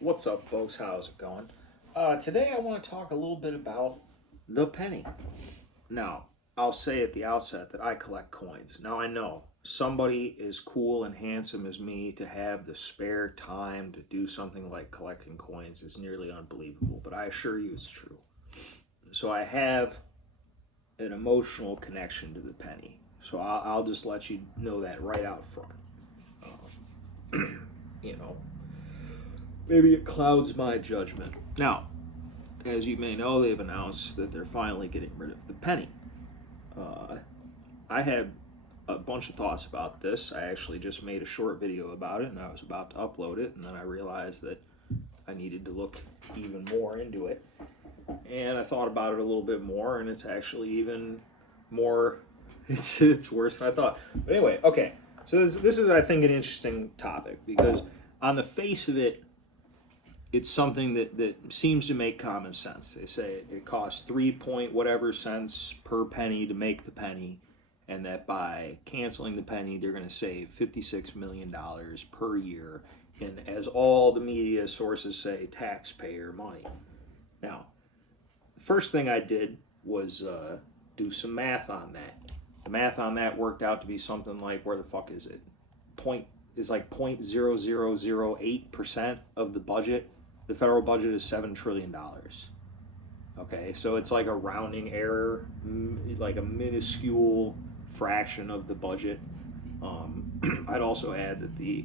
What's up, folks? How's it going? Today, I want to talk a little bit about the penny. Now, I'll say at the outset that I collect coins. Now, I know somebody as cool and handsome as me to have the spare time to do something like collecting coins is nearly unbelievable, but I assure you it's true. So, I have an emotional connection to the penny. So, I'll just let you know that right out front. You know, maybe it clouds my judgment. Now, as you may know, they've announced that they're finally getting rid of the penny. Uh, I had a bunch of thoughts about this. I actually just made a short video about it and I was about to upload it, and then I realized that I needed to look even more into it. And I thought about it a little bit more, and it's actually even more, it's worse than I thought. But anyway, okay. So this is, I think, an interesting topic because on the face of it, it's something that seems to make common sense. They say it costs 3 point whatever cents per penny to make the penny, and that by canceling the penny, they're going to save $56 million per year in, as all the media sources say, taxpayer money. Now, the first thing I did was do some math on that. The math on that worked out to be something like, where the fuck is it? Like 0.0008% of the budget. The federal budget is $7 trillion. Okay, so it's like a rounding error, like a minuscule fraction of the budget. I'd also add that the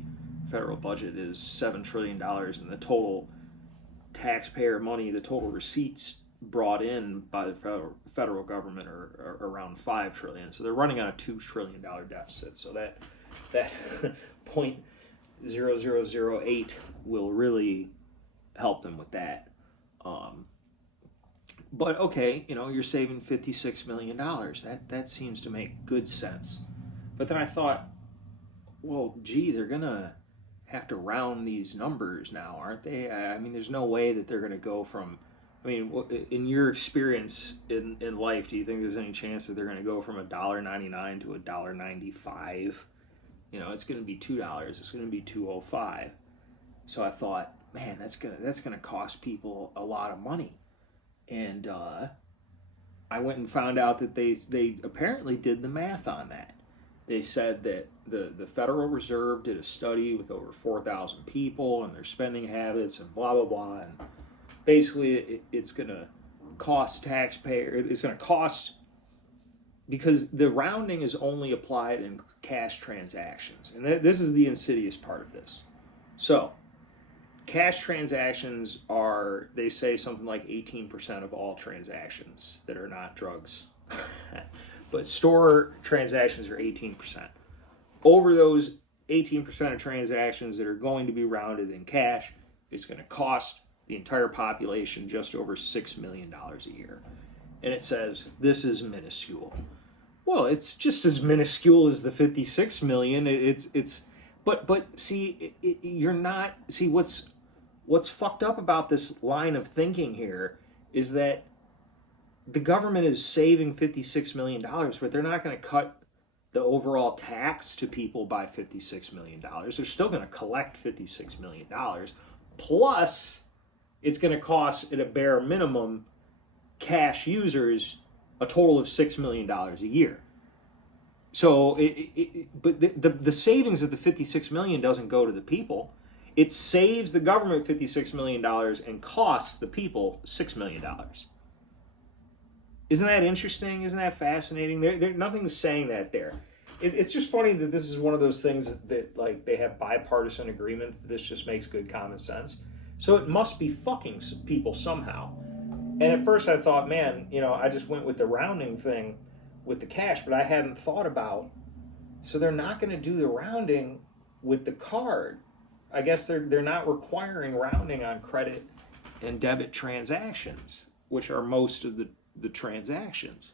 federal budget is $7 trillion, and the total taxpayer money, the total receipts brought in by the federal government are around $5 trillion. So they're running on a $2 trillion deficit. So that 0.0008 will really help them with that. But okay, you're saving $56 million. That seems to make good sense. But then I thought, well, gee, they're gonna have to round these numbers now, aren't they? I mean, there's no way that they're gonna go from. I mean, in your experience in life, do you think there's any chance that they're gonna go from $1.99 to $1.95? It's gonna be $2. It's gonna be $2.05. So I thought, man, that's gonna cost people a lot of money, and I went and found out that they apparently did the math on that. They said that the Federal Reserve did a study with over 4,000 people and their spending habits and blah blah blah, and basically it's gonna cost taxpayer. It's gonna cost because the rounding is only applied in cash transactions, and this is the insidious part of this. So cash transactions are, they say, something like 18% of all transactions that are not drugs. But store transactions are 18%. Over those 18% of transactions that are going to be rounded in cash, it's going to cost the entire population just over $6 million a year. And it says this is minuscule. Well, it's just as minuscule as the 56 million. But see, you're not, see, what's fucked up about this line of thinking here is that the government is saving $56 million, but they're not going to cut the overall tax to people by $56 million. They're still going to collect $56 million. Plus, it's going to cost, at a bare minimum, cash users a total of $6 million a year. So, but the savings of the $56 million doesn't go to the people. It saves the government $56 million and costs the people $6 million. Isn't that interesting? Isn't that fascinating? Nothing's saying that there. It's just funny that this is one of those things that like they have bipartisan agreement. This just makes good common sense. So it must be fucking people somehow. And at first I thought, man, I just went with the rounding thing with the cash, but I hadn't thought about, so they're not going to do the rounding with the card. I guess they're not requiring rounding on credit and debit transactions, which are most of the transactions.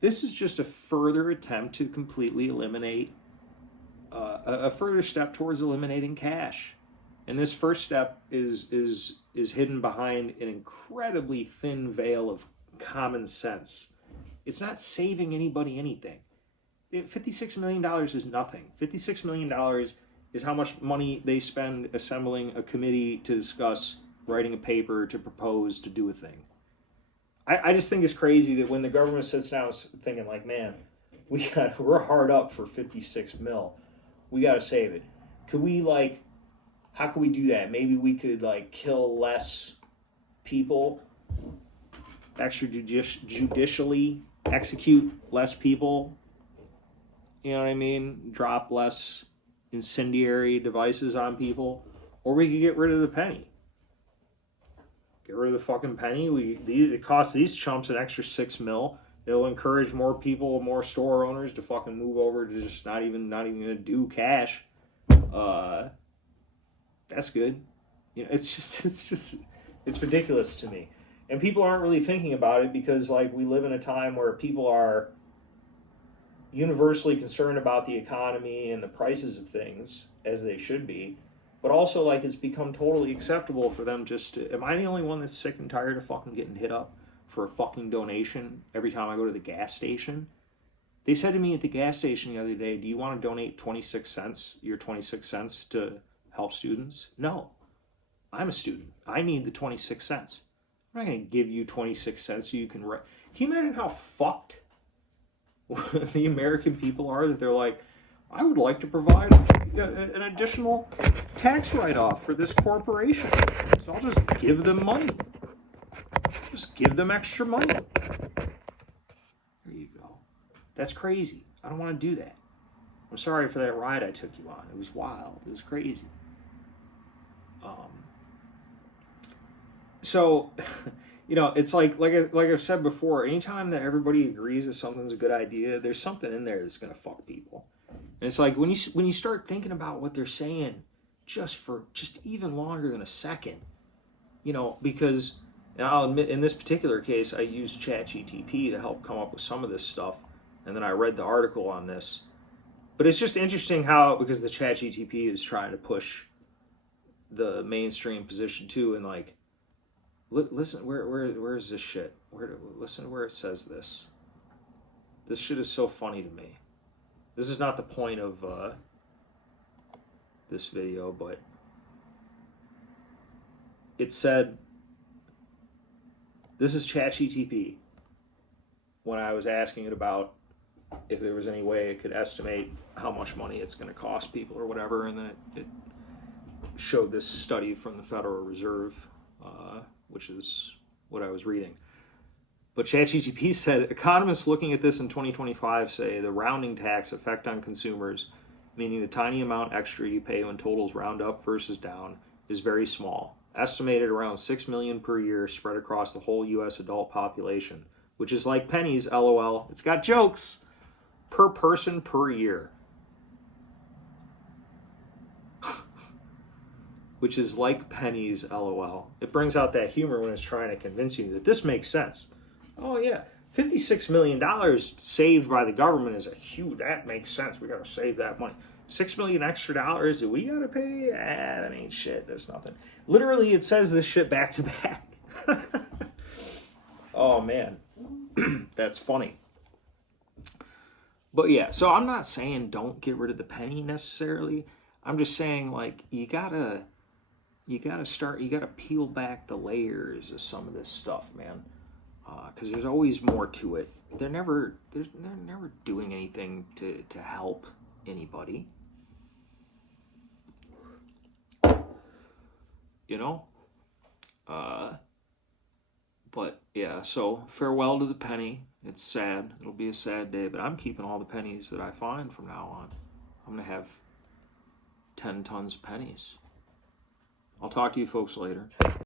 This is just a further attempt to completely eliminate, a further step towards eliminating cash. And this first step is hidden behind an incredibly thin veil of common sense. It's not saving anybody anything. $56 million is nothing. $56 million is how much money they spend assembling a committee to discuss writing a paper to propose to do a thing. I just think it's crazy that when the government sits down thinking like, man, we're hard up for 56 mil. We got to save it. Could we how could we do that? Maybe we could kill less people, extrajudicially execute less people. You know what I mean? Drop less incendiary devices on people, or we could get rid of the penny. Get rid of the fucking penny. It costs these chumps an extra $6 million. It'll encourage more people, more store owners to fucking move over to just not even gonna do cash. That's good. You know, it's ridiculous to me. And people aren't really thinking about it because we live in a time where people are universally concerned about the economy and the prices of things, as they should be, but also it's become totally acceptable for them just to, am I the only one that's sick and tired of fucking getting hit up for a fucking donation every time I go to the gas station? They said to me at the gas station the other day, do you want to donate 26 cents, your 26 cents to help students? No, I'm a student. I need the 26 cents. I'm not going to give you 26 cents so you can write. Can you imagine how fucked the American people are, that they're like, I would like to provide an additional tax write-off for this corporation, so I'll just give them money. Just give them extra money. There you go. That's crazy. I don't want to do that. I'm sorry for that ride I took you on. It was wild. It was crazy. So, it's like I've said before, anytime that everybody agrees that something's a good idea, there's something in there that's going to fuck people. And it's like when you start thinking about what they're saying just even longer than a second, because, and I'll admit, in this particular case, I used ChatGPT to help come up with some of this stuff, and then I read the article on this. But it's just interesting how, because the ChatGPT is trying to push the mainstream position too, and listen, where is this shit? Listen to where it says this. This shit is so funny to me. This is not the point of this video, but it said, this is ChatGPT, when I was asking it about if there was any way it could estimate how much money it's going to cost people or whatever, and then it showed this study from the Federal Reserve, which is what I was reading. But ChatGPT said, economists looking at this in 2025 say the rounding tax effect on consumers, meaning the tiny amount extra you pay when totals round up versus down, is very small. Estimated around 6 million per year spread across the whole U.S. adult population, which is like pennies, LOL. It's got jokes. Per person per year. Which is like pennies, LOL. It brings out that humor when it's trying to convince you that this makes sense. Oh yeah, $56 million saved by the government is a huge, that makes sense. We gotta save that money. $6 million extra dollars that we gotta pay? That ain't shit, that's nothing. Literally, it says this shit back to back. Oh man, that's funny. But yeah, so I'm not saying don't get rid of the penny necessarily. I'm just saying you gotta peel back the layers of some of this stuff, man. Because there's always more to it. They're never doing anything to help anybody. But yeah, so farewell to the penny. It's sad. It'll be a sad day, but I'm keeping all the pennies that I find from now on. I'm gonna have 10 tons of pennies. I'll talk to you folks later.